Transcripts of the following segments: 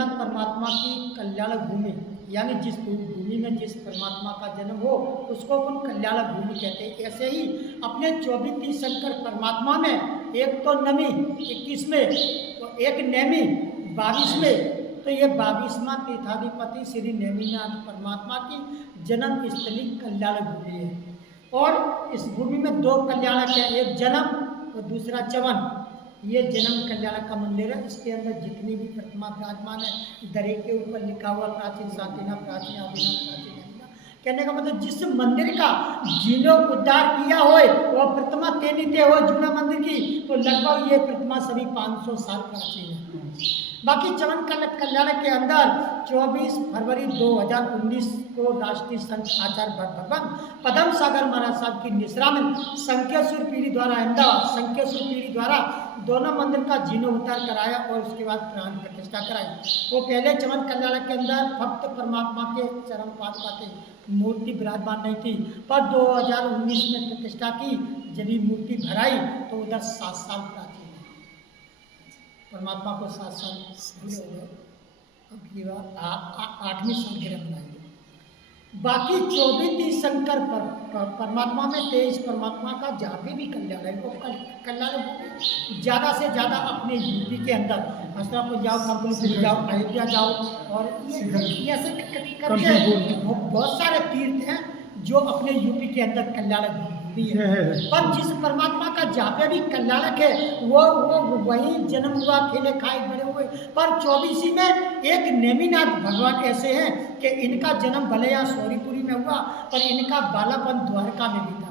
नेमिनाथ परमात्मा की कल्याण भूमि, यानी जिस भूमि में जिस परमात्मा का जन्म हो उसको अपन कल्याण भूमि कहते हैं। ऐसे ही अपने 24 तीर्थंकर परमात्मा में एक तो नमी 21 में, तो एक नेमी 22 में, तो ये 22वां तीर्थाधिपति श्री नेमिनाथ परमात्मा की जन्म स्थली कल्याण भूमि है। और इस भूमि में दो कल्याणक है, एक जन्म और दूसरा चवन। ये जन्म कल्याण का मंदिर है। इसके अंदर जितनी भी प्रतिमा विराजमान है, दरे के ऊपर लिखा हुआ प्राचीन सातिना प्राचीन आदिना प्राचीन अनिना। कहने का मतलब जिस मंदिर का जिन्हों उद्धार किया हो वह प्रतिमा तेनीते हो जूना मंदिर की, तो लगभग ये प्रतिमा सभी 500 साल प्राचीन है। बाकी चवन कल्याण के अंदर 24 फरवरी 2019 को राष्ट्रीय संत आचार्य भगवान पदम सागर महाराज साहब की निश्रा में संकेश्वर पीढ़ी द्वारा अहमदाबाद संकेश्वर पीढ़ी द्वारा दोनों मंदिर का जीर्णोद्धार कराया और उसके बाद प्राण प्रतिष्ठा कराई। वो पहले चवन कल्याण के अंदर भक्त परमात्मा के चरण पादुका की मूर्ति विराजमान नहीं थी, पर 2019 में प्रतिष्ठा की। जब मूर्ति भराई तो उधर 7 साल प्राचीन परमात्मा को 7 साल हो गए। अब ये 8वीं सालगिरह मनाएंगे। बाकी 24 तीर्थंकर परमात्मा में 23 परमात्मा का जहाँ भी कल्याण है, वो कल्याण ज़्यादा से ज़्यादा अपने यूपी के अंदर हस्तरापुर जाओ, कंपनीपुर जाओ, अयोध्या जाओ, और ये ऐसे करके बहुत सारे तीर्थ हैं जो अपने यूपी के अंदर कल्याण भी है। पर जिस परमात्मा का जहाँ पे भी कल्याणक है वो वही जन्म हुआ, खेले खाए बड़े हुए। पर 24 में एक नेमिनाथ भगवान ऐसे हैं कि इनका जन्म भले या सौरीपुरी में हुआ, पर इनका बालापन द्वारका में भी था।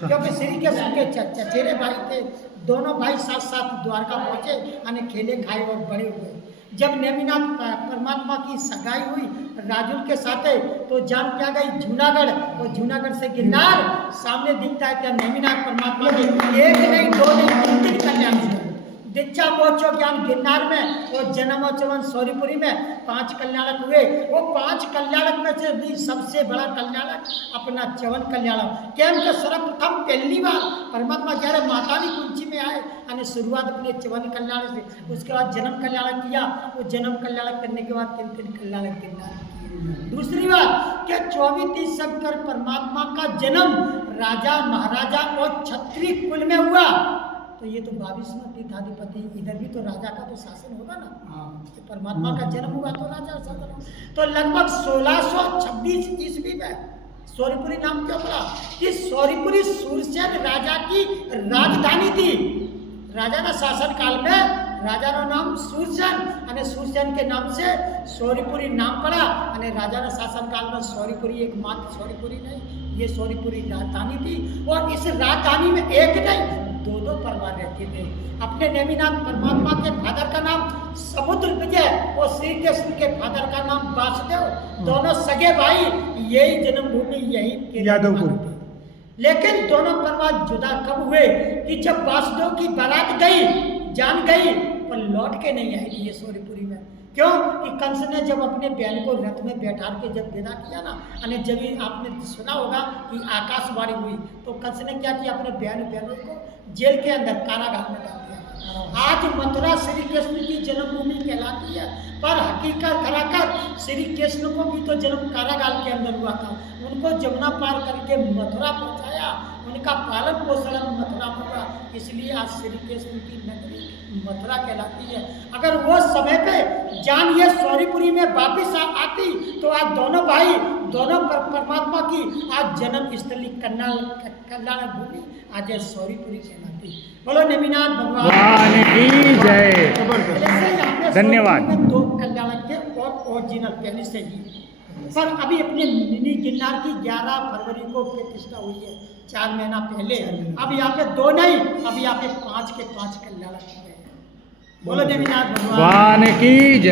क्योंकि श्री कृष्ण के चचेरे भाई थे, दोनों भाई साथ साथ द्वारका पहुँचे, यानी खेले खाए और बड़े हुए। जब नेमिनाथ परमात्मा की सगाई हुई राजुल के साथ, तो जान क्या गई जूनागढ़, और जूनागढ़ से गिरनार सामने दिखता है। क्या नेमिनाथ परमात्मा के एक नहीं, दो नहीं, 3 कल्याण हुए। दीक्षा पहुंचो ज्ञान गिरनार में और जन्मोत्सवन सौरीपुरी में 5 कल्याणक हुए। वो 5 कल्याणक में से भी सबसे बड़ा कल्याणक अपना चवन कल्याणक। केम के सर्वप्रथम पहली बार परमात्मा कह रहे मातानी कुंची में आए, यानी शुरुआत अपने चवन कल्याण से, उसके बाद जन्म कल्याणक किया। वो जन्म कल्याणक करने के बाद 3 कल्याणक गिरनार। दूसरी बात क्या 24 तीर्थंकर परमात्मा का जन्म राजा महाराजा और क्षत्रिय कुल में हुआ, तो ये तो 22वां तीर्थाधिपति, इधर भी तो राजा का तो शासन होगा ना। तो परमात्मा का जन्म हुआ तो राजा शासन। तो लगभग 1626 ईस्वी में सौरीपुरी नाम क्यों पड़ा कि सौरीपुरी सूरसेन राजा की राजधानी थी। राजा ना शासन काल में राजा का नाम सूरसेन, यानी सूरसेन के नाम से सौरीपुरी नाम पड़ा। यानी राजा ने शासन काल में सौरीपुरी एकमात्र सौरीपुरी नहीं, ये सौरीपुरी राजधानी थी। और इस राजधानी में एक नहीं 2 परिवार रहते थे। अपने नेमिनाथ परमात्मा के फादर का नाम समुद्र विजय और श्री कृष्ण के फादर का नाम वासुदेव, दोनों सगे भाई। यही जन्मभूमि यही यादवपुर। लेकिन दोनों परिवार जुदा कब हुए कि जब वासुदेव की बारात गई, जान गई, पर लौट के नहीं आई थी ये सौरीपुरी में। क्यों कि कंस ने जब अपने बहन को रथ में बैठा के जब विदा किया ना, यानी जब आपने सुना होगा कि आकाशवाणी हुई, तो कंस ने क्या किया, अपने बहनों को जेल के अंदर कारागार में डाल दिया। आज मथुरा श्री कृष्ण की जन्मभूमि कहलाती है, पर हकीकत कराकर श्री कृष्ण को भी तो जन्म कारागार के अंदर हुआ था। उनको जमुना पार करके मथुरा पहुंचाया, उनका पालन पोषण मथुरा हुआ, इसलिए आज श्री कृष्ण की नगरी मथुरा कहलाती है। अगर वो समय पे जान ये सौरीपुरी में वापिस आती, तो आज दोनों भाई, दोनों परमात्मा की आज जन्म स्थली कल्याण भूमि आज सौरीपुरी कहलाती। बोलो नेमिनाथ भगवान की जय। धन्यवाद। 2 कल्याणक थे और ओरिजिनल पहले से ही, पर अभी अपने मिनी गिरनार की 11 फरवरी को प्रतिष्ठा हुई है, 4 महीना पहले। अब यहाँ पे 2 नहीं, अब यहाँ पे 5 के 5 कल्याणक हुए हैं। बोलो नेमिनाथ भगवान की जय।